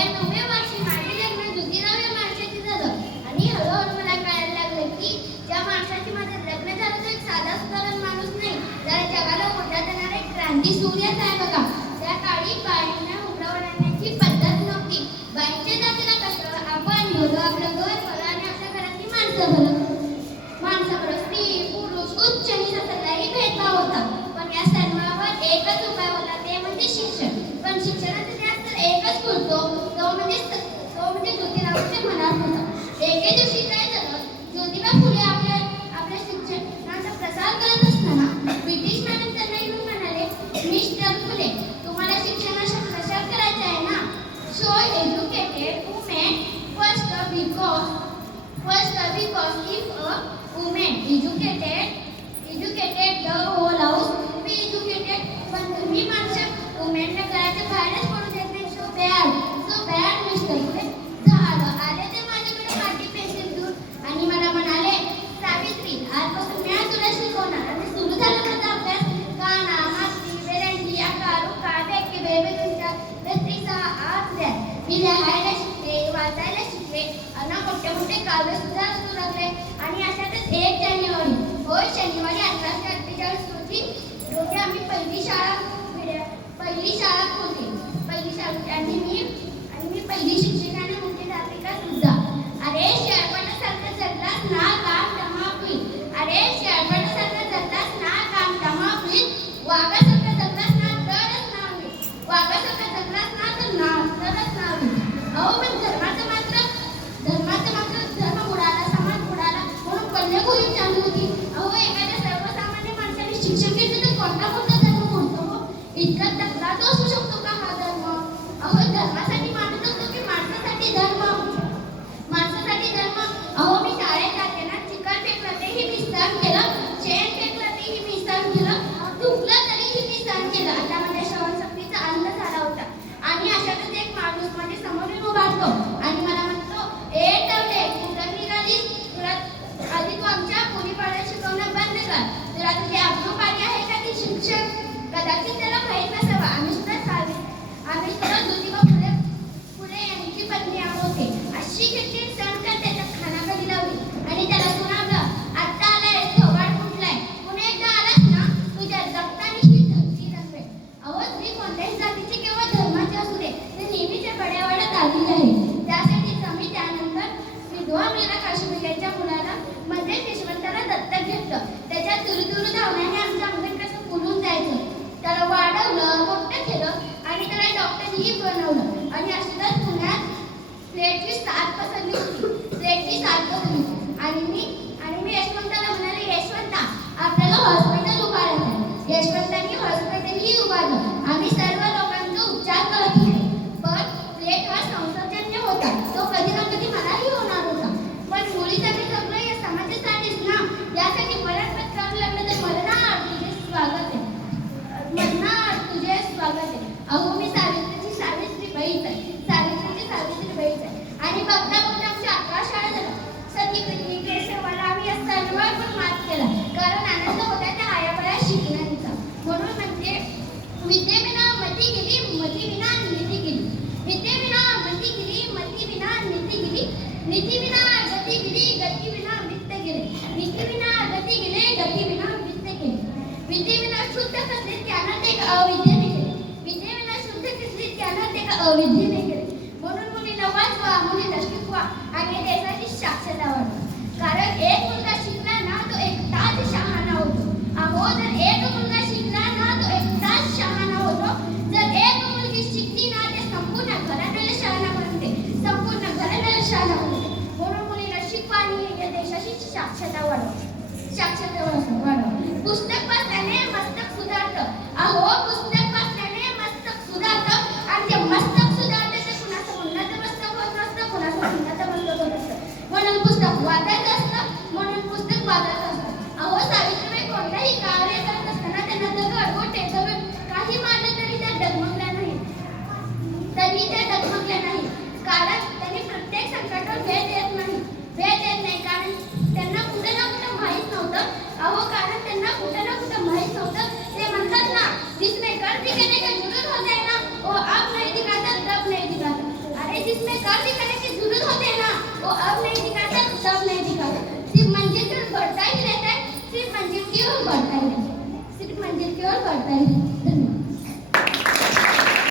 नवव्या नवव्या वर्षी माझे लग्न दुसऱ्या माणसाचे झालं. आणि हळूहळू मला कळायला लागलं की ज्या माणसाची माझं लग्न झालं तो एक साधा सुधारण माणूस नाही. जरा जगाला मोठा देणारा एक क्रांती सूर्यच आहे बघा. त्या काळी बाईंना उमरावर पद्धत नव्हती. बाईंच्या जातीला कसं आपण बोलू आपलं घर बरं आणि आपल्या घरातली माणसं बरं माणसाबरोबर स्त्री पुरुष उच्च ही सगळाही भेदभाव होता. पण या सर्वावर एकच उपाय होता ते म्हणजे शिक्षण. बोलतो. तो म्हणजे तो म्हणजे ज्योतिरावाच्या मनात होता. एके दिवशी काय झालं? ज्योतिबा फुले आपल्या आपल्या शिक्षणाचा प्रसार करत असताना ब्रिटिश मॅडम त्यांना येऊन म्हणाले मिस्टर फुले तुम्हाला शिक्षणाचा प्रसार करायचा आहे ना? So educated women first because first because if a women educated educated the whole house be educated पण तुम्ही माणसं वुमेनला करायचं बाहेरच पडून काव्य सुद्धा असू लागले. आणि अशातच एक जानेवारी. होय शनिवारी अठराशे अठ्ठेचाळीस रोजी रोजी आम्ही पहिली शाळा पहिली शाळा होती पहिली शाळा म्हणजे समोरील उभारतो रेडची सात पसंत निघली रेडची सात पसंत आणि मी आणि मी यशवंताला म्हणाले यशवंता आपल्याला हॉस्पिटल तर अविधी देखील म्हणून देशाची साक्षरता कारण एक मुलगा शिकला ना तो एकटाच शहाणा होतो. अहो जर एक मुलगा शिकला ना तो एकटाच शहाणा होतो. जर एक मुलगी शिकली ना ते संपूर्ण घराण्याला शहाणा बनते. संपूर्ण घराण्याला शहाणा बनते. म्हणून मुलीला शिकवा आणि देशाची साक्षरता वाढवा साक्षरता वाढवा जरूरत होते ना वो अब नहीं दिखाता सब नहीं दिखाता। सिर्फ मंजिल की ओर बढ़ता ही रहता है सिर्फ मंजिल की ओर बढ़ता ही सिर्फ मंजिल की ओर बढ़ता ही।